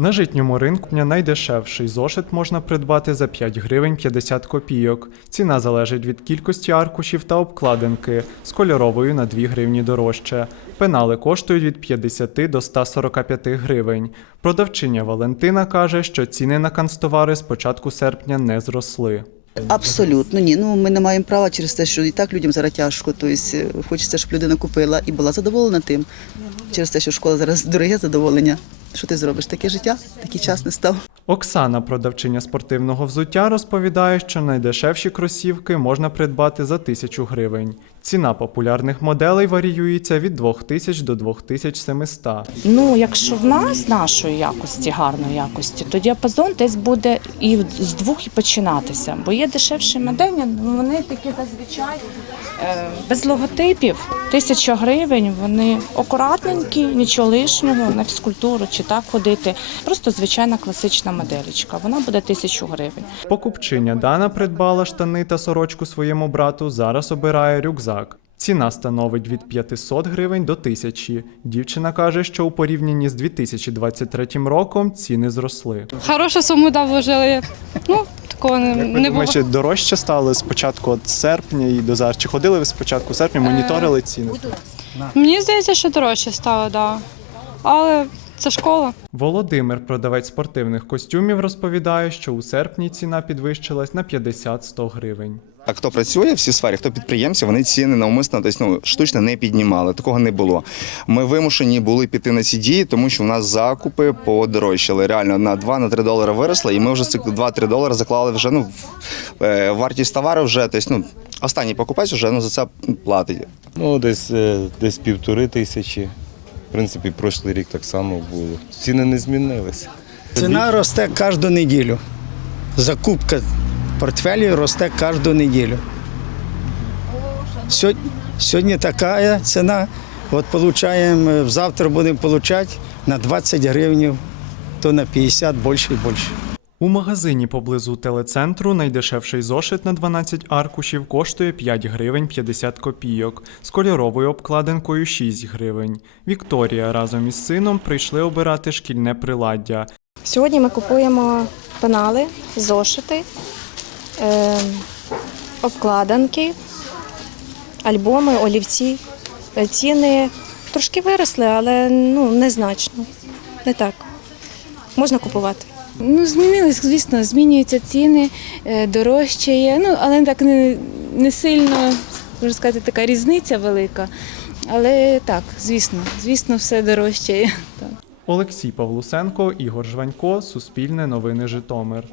На житньому ринку найдешевший зошит можна придбати за 5 гривень 50 копійок. Ціна залежить від кількості аркушів та обкладинки з кольоровою на 2 гривні дорожче. Пенали коштують від 50 до 145 гривень. Продавчиня Валентина каже, що ціни на канцтовари з початку серпня не зросли. Абсолютно ні. Ну ми не маємо права через те, що і так людям зараз тяжко. Тобто е, хочеться, щоб людина купила і була задоволена тим. Через те, що школа зараз дороге задоволення. Що ти зробиш? Таке життя, такий час не став. Оксана, продавчиня спортивного взуття, розповідає, що найдешевші кросівки можна придбати за тисячу гривень. Ціна популярних моделей варіюється від 2000 до 2700. Ну, якщо в нас нашої якості, гарної якості, то діапазон десь буде і з двох і починатися. Бо є дешевші моделі, вони такі зазвичай е, без логотипів, тисяча гривень, вони акуратненькі, нічого лишнього на фізкультуру чи так ходити. Просто звичайна класична моделічка. Вона буде тисячу гривень. Покупчиня Дана придбала штани та сорочку своєму брату, зараз обирає рюкзак. Ціна становить від 500 гривень до 1000. Дівчина каже, що у порівнянні з 2023 роком ціни зросли. Хорошу суму дав вложили. Ну, такого не, не було. думаєте, дорожче стало з початку серпня і до зараз? Чи ходили ви з початку серпня, моніторили ціни? Мені здається, що дорожче стало, так. Да. Але це школа. Володимир, продавець спортивних костюмів, розповідає, що у серпні ціна підвищилась на 50-100 гривень. А хто працює в цій сфері, хто підприємці, вони ціни навмисно, тобто, ну, штучно не піднімали. Такого не було. Ми вимушені були піти на ці дії, тому що у нас закупи подорожчали. Реально на 2-3 долари виросли, і ми вже цих 2-3 долари заклали вже ну, в е, вартість товару вже. Тобто, ну, останній покупець вже ну, за це платить. Ну, десь, е, десь півтори тисячі. В принципі, пройшлий рік так само було. Ціни не змінилися. Ціна росте кожну неділю. Закупка портфелів росте кожну неділю. Сьогодні, сьогодні така ціна. От получаємо, завтра будемо отримати на 20 гривень, то на 50 більше і більше. У магазині поблизу телецентру найдешевший зошит на 12 аркушів коштує 5 гривень 50 копійок, з кольоровою обкладинкою 6 гривень. Вікторія разом із сином прийшли обирати шкільне приладдя. Сьогодні ми купуємо пенали, зошити, е, обкладинки, альбоми, олівці. Е, Ціни трошки виросли, але ну, незначно. Не так. Можна купувати. Ну, змінились, звісно, змінюються ціни, е, дорожче є. Ну, але так не, не сильно, можна сказати, така різниця велика. Але так, звісно, звісно, все дорожче є. Олексій Павлусенко, Ігор Жванько, Суспільне новини Житомир.